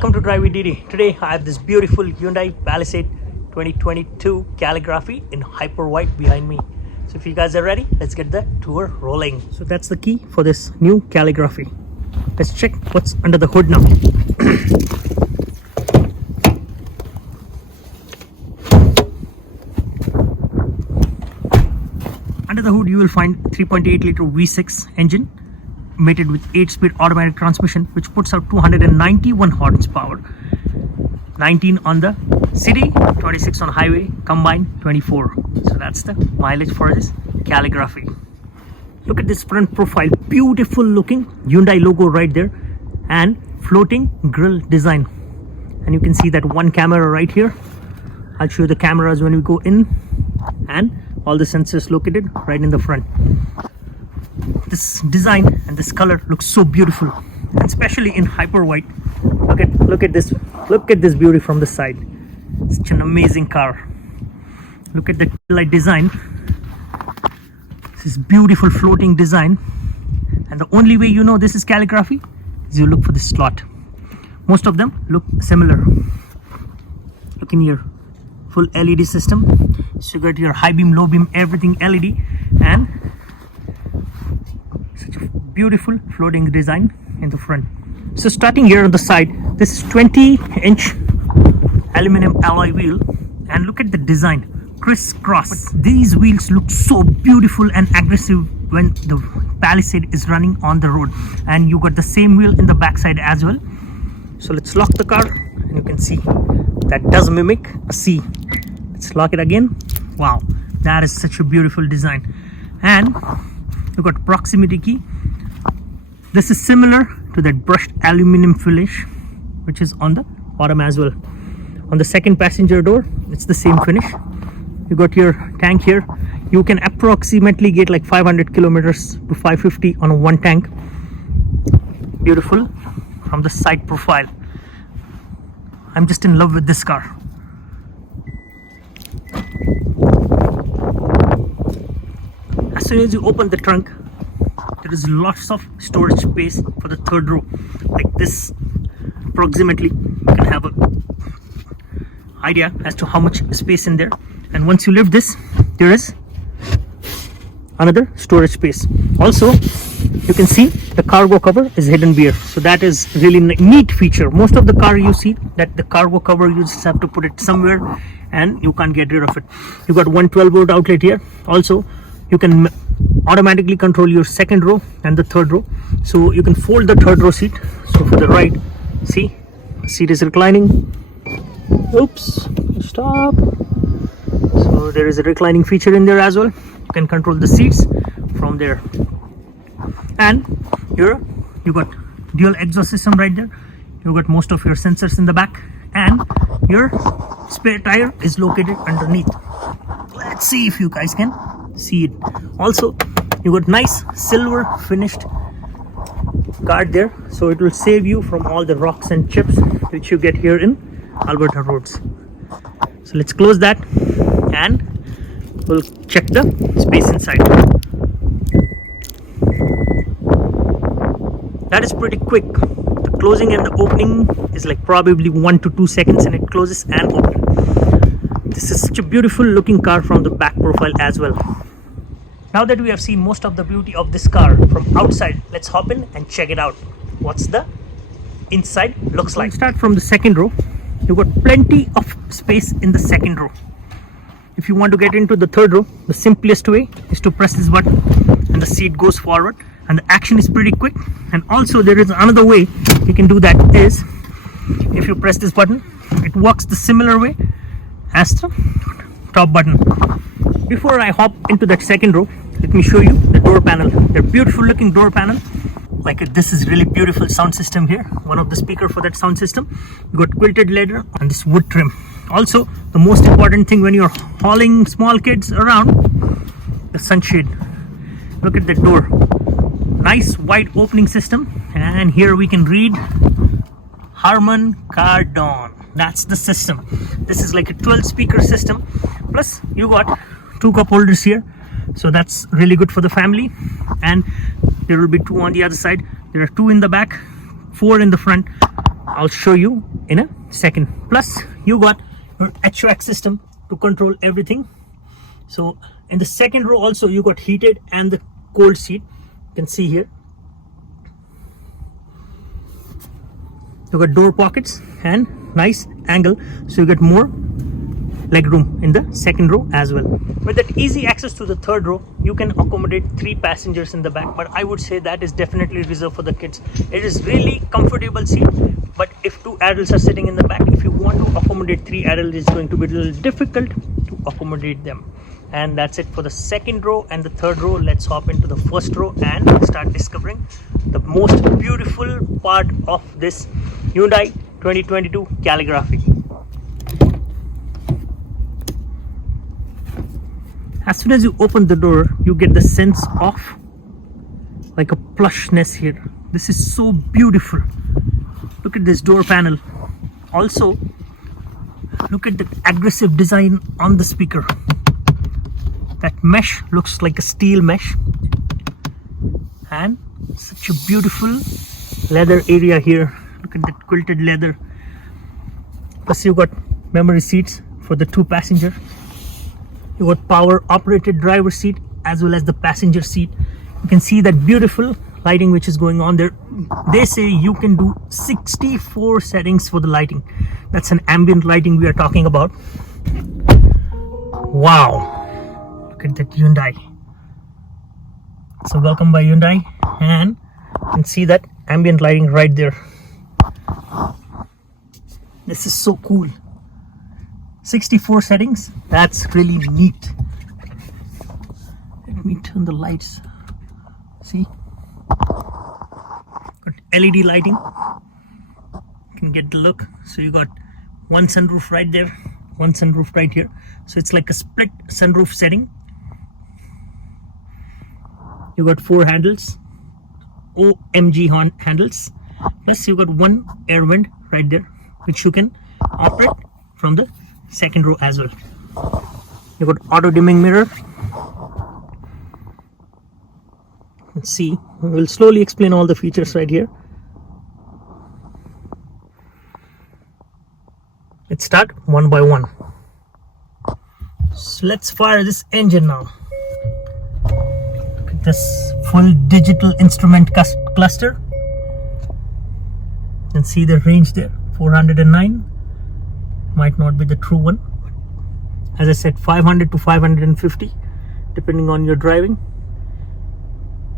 welcome to Drive with Didi. Today I have this beautiful Hyundai Palisade 2022 Calligraphy in hyper white behind me. So if you guys are ready, let's get the tour rolling. So that's the key for this new Calligraphy. Let's check what's under the hood now. Under the hood you will find 3.8 liter V6 engine mated with 8-speed automatic transmission, which puts out 291 horsepower, 19 on the city, 26 on highway, combined 24. So that's the mileage for this Calligraphy. Look at this front profile, beautiful looking Hyundai logo right there and floating grille design, and you can see that one camera right here. I'll show you the cameras when we go in, and all the sensors located right in the front. This design and this color looks so beautiful, and especially in hyper white. Look at this beauty from the side. Such an amazing car. Look at the light design. This is beautiful floating design, and the only way you know this is Calligraphy is you look for this slot. Most of them look similar. Look in here, full LED system. So you got your high beam, low beam, everything LED, and such a beautiful floating design in the front. So starting here on the side, this is 20-inch aluminum alloy wheel, and look at the design, crisscross. But these wheels look so beautiful and aggressive when the Palisade is running on the road, and you got the same wheel in the backside as well. So let's lock the car, and you can see that does mimic a C. Let's lock it again. Wow, that is such a beautiful design. And you got proximity key. This is similar to that brushed aluminum finish which is on the bottom as well. On the second passenger door, it's the same finish. You got your tank here. You can approximately get like 500 kilometers to 550 on one tank. Beautiful from the side profile. I'm just in love with this car. As soon as you open the trunk, there is lots of storage space for the third row. Like this, approximately, you can have an idea as to how much space in there. And once you lift this, there is another storage space. Also, you can see the cargo cover is hidden here. So that is really neat feature. Most of the car you see that the cargo cover, you just have to put it somewhere and you can't get rid of it. You got one 12-volt outlet here. Also, you can automatically control your second row and the third row. So you can fold the third row seat. So for the right, see, seat is reclining. Oops, stop. So there is a reclining feature in there as well. You can control the seats from there. And here you got dual exhaust system right there. You got most of your sensors in the back, and your spare tire is located underneath. Let's see if you guys can see it. Also, you got nice silver finished guard there, so it will save you from all the rocks and chips which you get here in Alberta roads. So let's close that and we'll check the space inside. That is pretty quick. The closing and the opening is like probably 1 to 2 seconds, and it closes and opens. This is such a beautiful looking car from the back profile as well. Now that we have seen most of the beauty of this car from outside, let's hop in and check it out. What's the inside looks like. Start from the second row. You got plenty of space in the second row. If you want to get into the third row, the simplest way is to press this button and the seat goes forward, and the action is pretty quick. And also there is another way you can do that is, if you press this button, it works the similar way as the top button. Before I hop into that second row, let me show you the door panel. They're beautiful looking door panel. Like this is really beautiful sound system here. One of the speaker for that sound system. You got quilted leather and this wood trim. Also, the most important thing when you're hauling small kids around, the sunshade. Look at the door. Nice wide opening system, and here we can read Harman Kardon. That's the system. This is like a 12 speaker system. Plus you got 2 cup holders here, so that's really good for the family. And there will be 2 on the other side. There are 2 in the back, 4 in the front. I'll show you in a second. Plus you got your HVAC system to control everything. So in the second row also you got heated and the cold seat. You can see here you got door pockets and nice angle, so you get more leg room in the second row as well. With that easy access to the third row, you can accommodate 3 passengers in the back, but I would say that is definitely reserved for the kids. It is really comfortable seat, but if 2 adults are sitting in the back, if you want to accommodate 3 adults, it's going to be a little difficult to accommodate them. And that's it for the second row and the third row. Let's hop into the first row and start discovering the most beautiful part of this Hyundai 2022 Calligraphy. As soon as you open the door, you get the sense of like a plushness here. This is so beautiful. Look at this door panel. Also, look at the aggressive design on the speaker. That mesh looks like a steel mesh, and such a beautiful leather area here. Look at that quilted leather. Plus you got memory seats for the 2 passengers. You got power operated driver seat as well as the passenger seat. You can see that beautiful lighting which is going on there. They say you can do 64 settings for the lighting. That's an ambient lighting we are talking about. Wow. Look at that Hyundai. So welcome by Hyundai, and you can see that ambient lighting right there. This is so cool. 64 settings, that's really neat. Let me turn the lights. See, got LED lighting. You can get the look. So you got 1 sunroof right there, 1 sunroof right here. So it's like a split sunroof setting. You got 4 handles, OMG handles, plus you got 1 air vent right there, which you can operate from the second row as well. You got auto dimming mirror. Let's see, we'll slowly explain all the features right here. Let's start one by one. So let's fire this engine now. This full digital instrument cluster. You can see the range there, 409. Might not be the true one. As I said, 500 to 550 depending on your driving.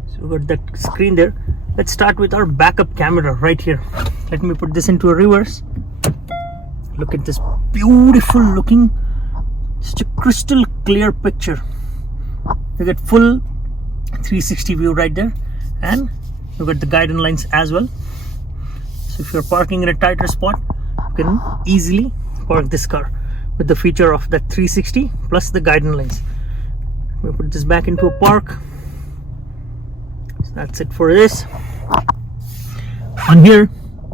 So we got that screen there. Let's start with our backup camera right here. Let me put this into a reverse. Look at this beautiful looking, such a crystal clear picture. You get full 360 view right there, and you got the guidance lines as well. So if you're parking in a tighter spot, you can easily park this car with the feature of that 360 plus the guidance lines. We put this back into a park. So that's it for this. On here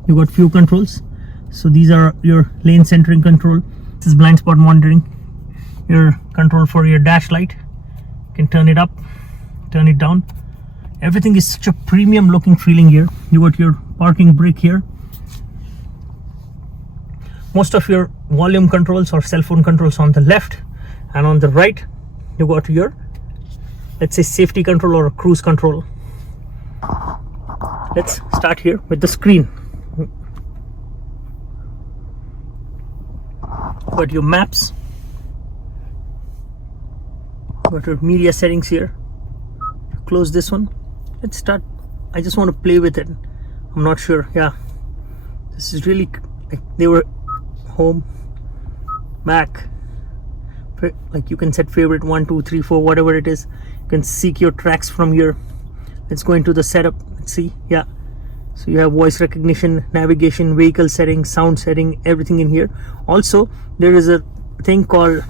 you got few controls. So these are your lane centering control. This is blind spot monitoring. Your control for your dash light. You can turn it up, turn it down. Everything is such a premium looking feeling here. You got your parking brake here. Most of your volume controls or cell phone controls on the left, and on the right you got your, let's say, safety control or cruise control. Let's start here with the screen. Got your maps, got your media settings here. Close this one. Let's start. I just want to play with it. I'm not sure. Yeah, this is really like they were home, back, like you can set favorite 1 2 3 4 whatever it is. You can seek your tracks from here. Let's go into the setup. Let's see. Yeah, so you have voice recognition, navigation, vehicle settings, sound setting, everything in here. Also there is a thing called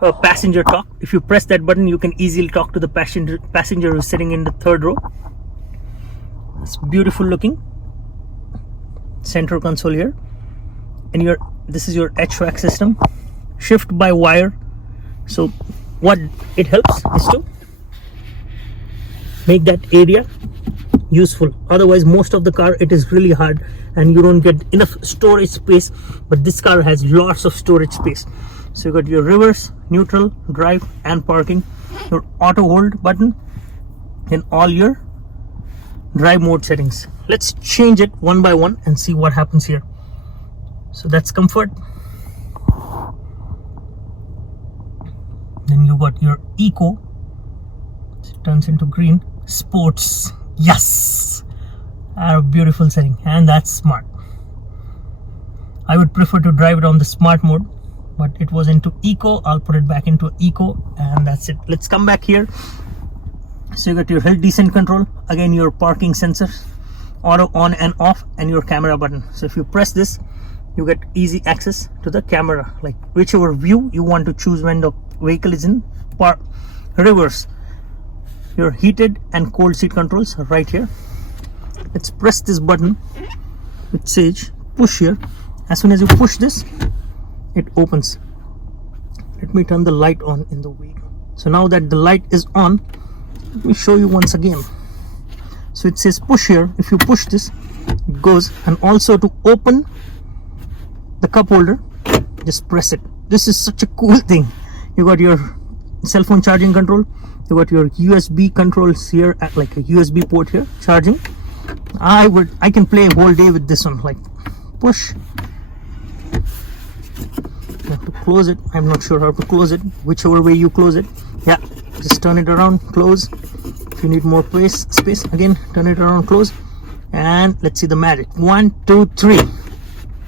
a passenger talk. If you press that button, you can easily talk to the passenger who's sitting in the third row. It's beautiful looking center console here, and this is your HVAC system, shift by wire. So what it helps is to make that area useful. Otherwise most of the car it is really hard and you don't get enough storage space, but this car has lots of storage space. So you got your reverse, neutral, drive and parking, your auto hold button, and all your drive mode settings. Let's change it one by one and see what happens here. So that's comfort. Then you got your eco, it turns into green. Sports, yes, a beautiful setting, and that's smart. I would prefer to drive it on the smart mode, but it was into eco. I'll put it back into eco, and that's it. Let's come back here. So you got your hill descent control, again your parking sensors, auto on and off, and your camera button. So if you press this, you get easy access to the camera, like whichever view you want to choose when the vehicle is in reverse. Your heated and cold seat controls are right here. Let's press this button. It says push here. As soon as you push this, it opens. Let me turn the light on in the vehicle. So now that the light is on, let me show you once again. So it says push here. If you push this, it goes. And also to open the cup holder, just press it. This is such a cool thing. You got your cell phone charging control. You got your USB controls here, at like a USB port here, charging. I can play a whole day with this one. Like push. You have to close it. I'm not sure how to close it. Whichever way you close it, yeah, just turn it around, close. If you need more space, again turn it around, close. And let's see the magic. 1 2 3.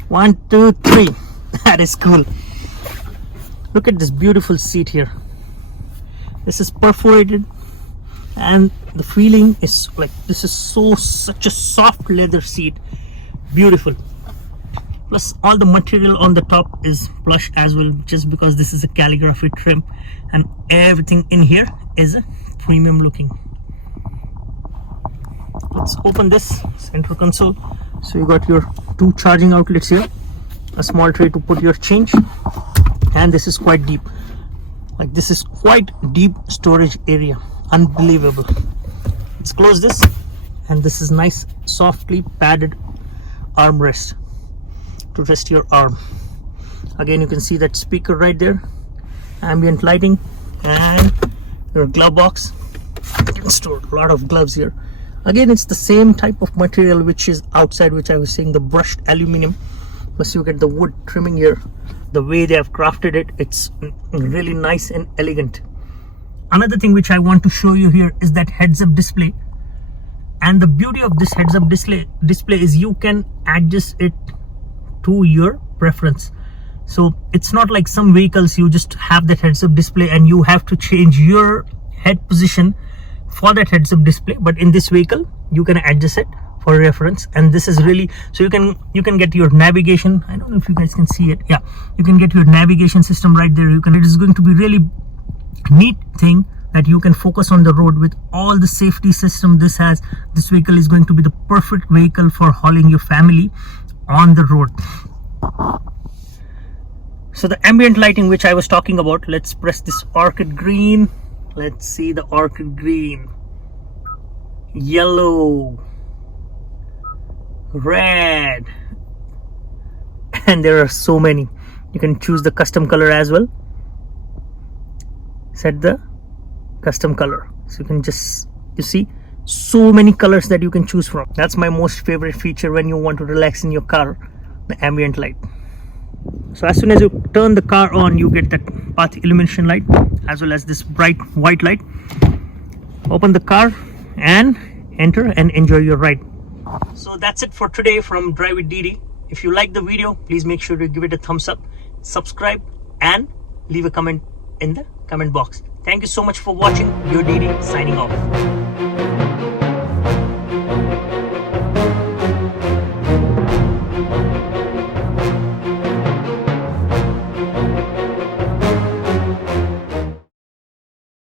1 2 3. That is cool. Look at this beautiful seat here. This is perforated, and the feeling is like this is such a soft leather seat. Beautiful. Plus all the material on the top is plush as well, just because this is a calligraphy trim, and everything in here is a premium looking. Let's open this center console. So you got your 2 charging outlets here, a small tray to put your change, and this is quite deep. Like this is quite deep storage area, unbelievable. Let's close this, and this is nice softly padded armrest to rest your arm. Again you can see that speaker right there, ambient lighting, and your glove box. You can store a lot of gloves here. Again it's the same type of material which is outside, which I was saying, the brushed aluminum, plus you get the wood trimming here. The way they have crafted it, it's really nice and elegant. Another thing which I want to show you here is that heads-up display. And the beauty of this heads-up display is you can adjust it to your preference. So it's not like some vehicles you just have that heads-up display and you have to change your head position for that heads-up display. But in this vehicle you can adjust it for reference, and this is really, so you can get your navigation. I don't know if you guys can see it. Yeah, you can get your navigation system right there. It is going to be really neat thing that you can focus on the road with all the safety system this has. This vehicle is going to be the perfect vehicle for hauling your family on the road. So the ambient lighting which I was talking about, let's press this orchid green. Let's see the orchid green, yellow, red, and there are so many. You can choose the custom color as well. Set the custom color, so you can just, you see, so many colors that you can choose from. That's my most favorite feature when you want to relax in your car, the ambient light. So as soon as you turn the car on, you get that path illumination light as well as this bright white light. Open the car and enter and enjoy your ride. So that's it for today from Drive with DD. If you like the video, please make sure to give it a thumbs up, subscribe, and leave a comment in the comment box. Thank you so much for watching. Your DD signing off.